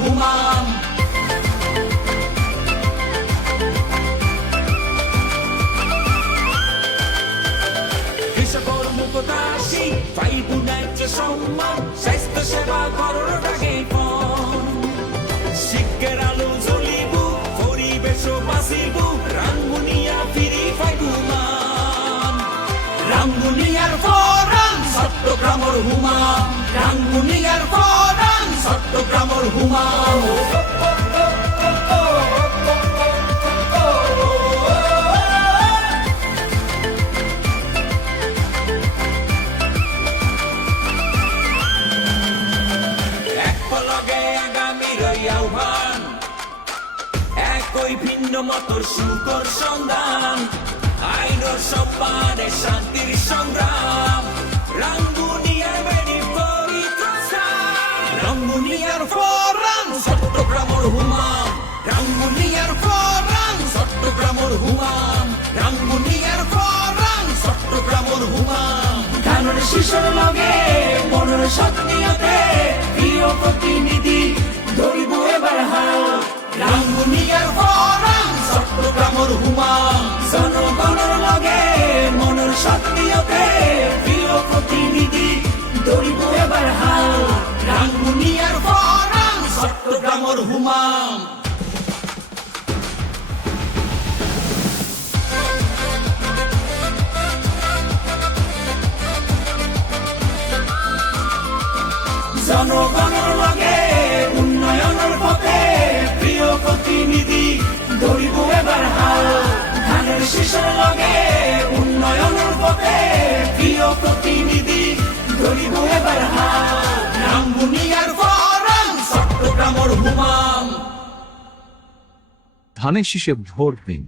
হুমাম কৃষকর মুখদাসী পাইব ন্যায্য স্বাস্থ্য সেবা করর ডাকে শিক্ষের আলো জ্বলিব পরিবেশ বাঁচিব রাঙ্গুনিয়া ফিরি পাইব মান রাঙ্গুনিয়ার ফরান চট্টগ্রামর ওই আহ্বান একই সন্ধান আইনর সম্মানে শান্তির সংগ্রাম রাঙ্গুনিয়ার বেড়ি পবিত্র। রাঙ্গুনিয়ার ফরান চট্টগ্রামর হুমাম রাঙ্গুনিয়ার ফরান চট্টগ্রামর হুমাম রাঙ্গুনিয়ার ফরান চট্টগ্রামর হুমাম ধানের শিশুর লগে মনের সত্যিয়তে প্রিয় প্রতিনিধি ধরিব এবার হাল রাঙ্গুনিয়ার ফরাম চট্টগ্রামর হুমাম জনগণের লগে মনের সত্যিয়তে হুমাম জনগণের লগে উন্নয়নের পথে প্রিয় প্রতিনিধি ধরিব এবার হাল ধানের শীষের লগে ধানের শীষে ভোট দিন।